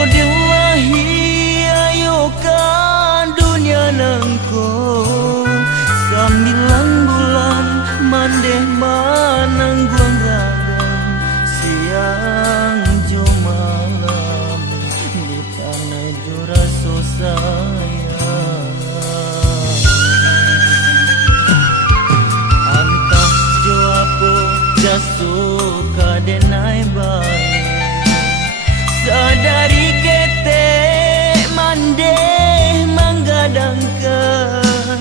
Mudillahi ayo ka dunia nangko sambilan bulan mandeh manangguang radang siang jo malam di tanah jo raso sayang antah jo apo jaso kadenai balik sadari kete mandeh manggadangkan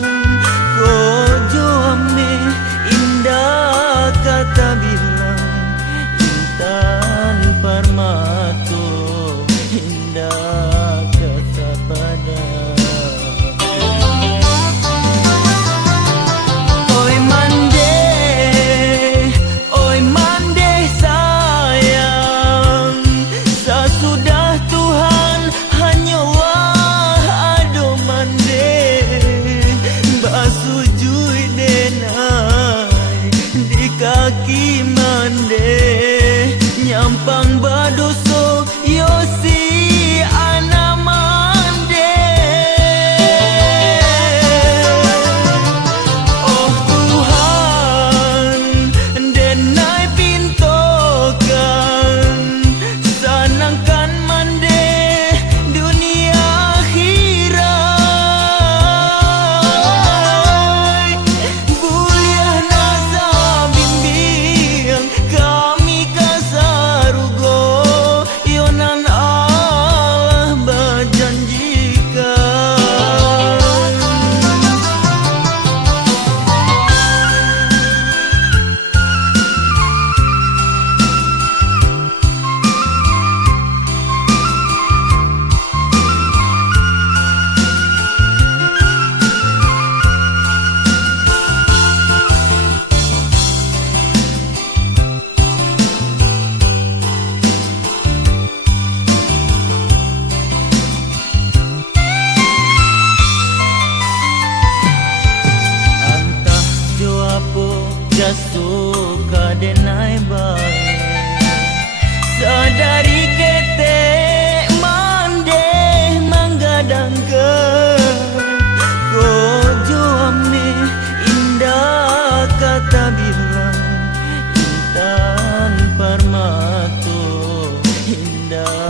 kojo ame indah kata bilang intan parmato indah kata pada oi mandeh sayang sudah Tuhan hanyalah ado mandeh basujui denai di kaki mandeh nyampang badoso yosi ana mandeh oh Tuhan denai pintokan sanangkan mandeh dunia akhirat buliah nasa bimbing kami kasarugo yonan Allah berjanjikan antah jo apo jaso kadenai balik sadari kete mandeh manggadangkan kojo ame indah kata bilang intan parmato indah